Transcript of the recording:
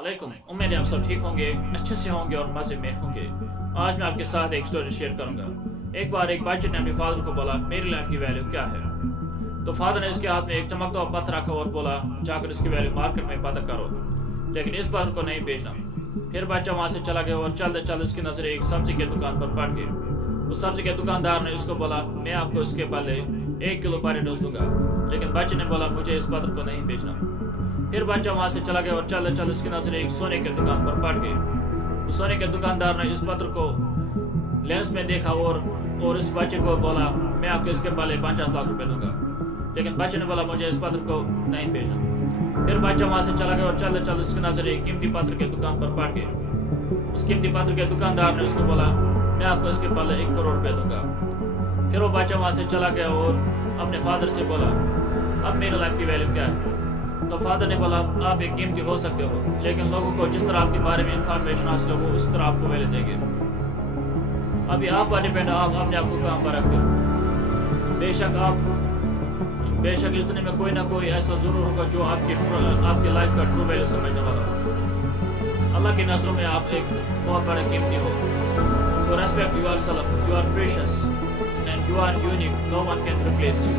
वालेकुम। उम्मीद है आप सब ठीक होंगे, अच्छे से होंगे और मज़े में होंगे। आज मैं आपके साथ एक स्टोरी शेयर करूंगा। एक बार एक बच्चे ने अपने फादर को बोला मेरी लाइफ की वैल्यू क्या है। तो फादर ने उसके हाथ में एक चमकता हुआ पत्थर रखा और बोला जाकर इसकी वैल्यू मार्केट में पता करो, लेकिन इस पत्थर को नहीं बेचना। फिर बच्चा वहाँ से चला गया और चलते चलते उसकी नजर एक सब्जी के दुकान पर पड़ गई। उस सब्जी के दुकानदार ने उसको बोला मैं आपको इसके बदले 1 किलो पोटैटोस दूंगा, लेकिन बच्चे ने बोला मुझे इस पत्थर को नहीं बेचना। फिर बच्चा वहाँ से चला गया और चलते चलते उसकी नजर एक सोने के दुकान पर पड़ गई। उस सोने के दुकानदार ने इस पत्थर को लेंस में देखा और इस बच्चे को बोला मैं आपको इसके बदले 50 लाख रुपए दूंगा, लेकिन बच्चे ने बोला मुझे इस पत्थर को नहीं बेचना। फिर बच्चा वहाँ से चला गया और चलते चलते उसकी नजर एक कीमती पत्थर के दुकान पर पड़ गई। उस कीमती पत्थर के दुकानदार ने उसको बोला मैं आपको इसके बदले 1 करोड़ रुपए दूंगा। फिर वो बच्चा वहाँ से चला गया और अपने फादर से बोला अब मेरी लाइफ की वैल्यू क्या है। तो फादर ने बोला आप एक कीमती हो सकते हो, लेकिन लोगों को जिस तरह आपके बारे में इंफॉर्मेशन हासिल हो वो उस तरह आपको वैल्यू देंगे। अभी आप पर डिपेंड आप अपने आप को कहाँ पर रखते हो। बेशक इस दुनिया में कोई ना कोई ऐसा जरूर होगा जो आपकी लाइफ का ट्रू वैल्यू समझने वाला हो। अल्लाह की नजरों में आप एक बहुत बड़ा कीमती हो। So respect yourself, you are precious and you are unique, no one can replace you.